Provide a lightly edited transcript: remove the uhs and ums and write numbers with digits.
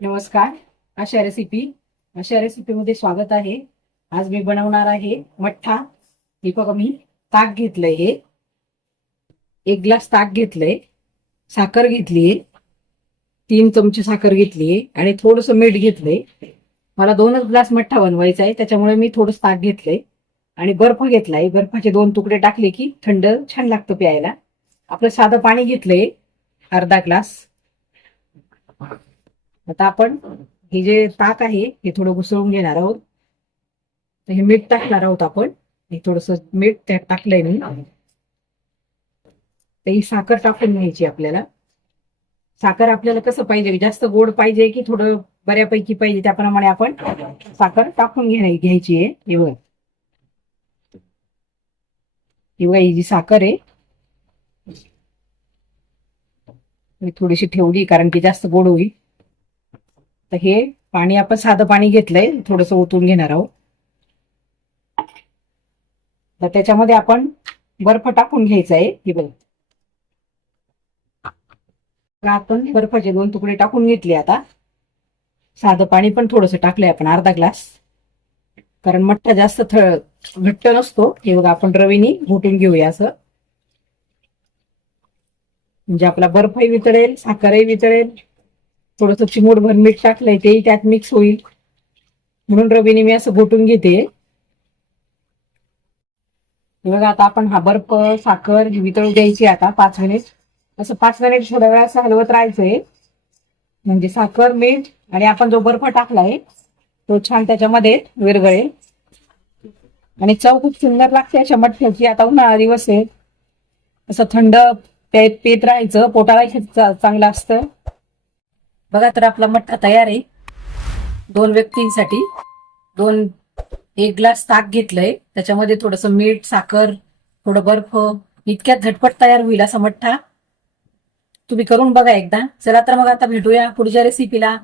नमस्कार. अशा रेसिपीमध्ये स्वागत आहे. आज मी बनवणार आहे मठ्ठा. हे बघा, मी ताक घेतलंय. हे 1 ग्लास ताक घेतलंय, साखर घेतलीये, 3 चमचे साखर घेतलीये आणि थोडंसं मीठ घेतलंय. मला 2च ग्लास मठ्ठा बनवायचा आहे, त्याच्यामुळे मी थोडंसं ताक घेतलंय आणि बर्फ घेतलाय. बर्फाचे 2 तुकडे टाकले की थंड छान लागतं प्यायला. आपलं साधं पाणी घेतलंय अर्धा 1 ग्लास. आता आपण हे जे ताक आहे हे थोडं घुसळून घेणार आहोत. तर हे मीठ टाकणार आहोत आपण. हे थोडंसं मीठ त्यात टाकलंय मी. तर ही साखर टाकून घ्यायची आपल्याला. साखर आपल्याला कसं पाहिजे, जास्त गोड पाहिजे की थोडं बऱ्यापैकी पाहिजे, त्याप्रमाणे आपण साखर टाकून घ्यायची आहे. ही जी साखर आहे ही थोडीशी ठेवली कारण की जास्त गोड होईल. तर हे पाणी आपण साधं पाणी घेतलंय, थोडंसं ओतून घेणार आहोत. तर त्याच्यामध्ये आपण बर्फ टाकून घ्यायचा आहे. हे बघ, आपण बर्फाचे 2 तुकडे टाकून घेतले. आता साधं पाणी पण थोडंसं टाकलंय आपण अर्धा 1 ग्लास, कारण मठ्ठा जास्त घट्ट नसतो. हे बघा, आपण रवीने घोटून घेऊया असं, म्हणजे आपला बर्फही वितळेल, साखरही वितळेल. थोडंसं चिमूटभर मीठ टाकलंय, तेही त्यात मिक्स होईल, म्हणून रवीने मी असं घोटून घेते. बघा, आता आपण हा बर्फ साखर वितळू द्यायची आता 5 मिनिट. असं 5 मिनिट थोड्या वेळा असं हलवत राहायचंय, म्हणजे साखर, मीठ आणि आपण जो बर्फ टाकलाय तो छान त्याच्यामध्ये विरघळेल आणि चव खूप सुंदर लागते अशा मठ्ठ्याची. आता उन्हाळा दिवस आहे, असं थंड पेत राहायचं, पोटाला चांगलं असतं. बघा, तर आपला मठ्ठा तयार आहे. 2 व्यक्तींसाठी 1 ग्लास ताक घेतलंय, त्याच्यामध्ये थोडंसं मीठ, साखर, थोडं बर्फ, इतक्यात झटपट तयार होईल असा मठ्ठा. तुम्ही करून बघा एकदा. चला तर मग आता भेटूया पुढच्या रेसिपीला.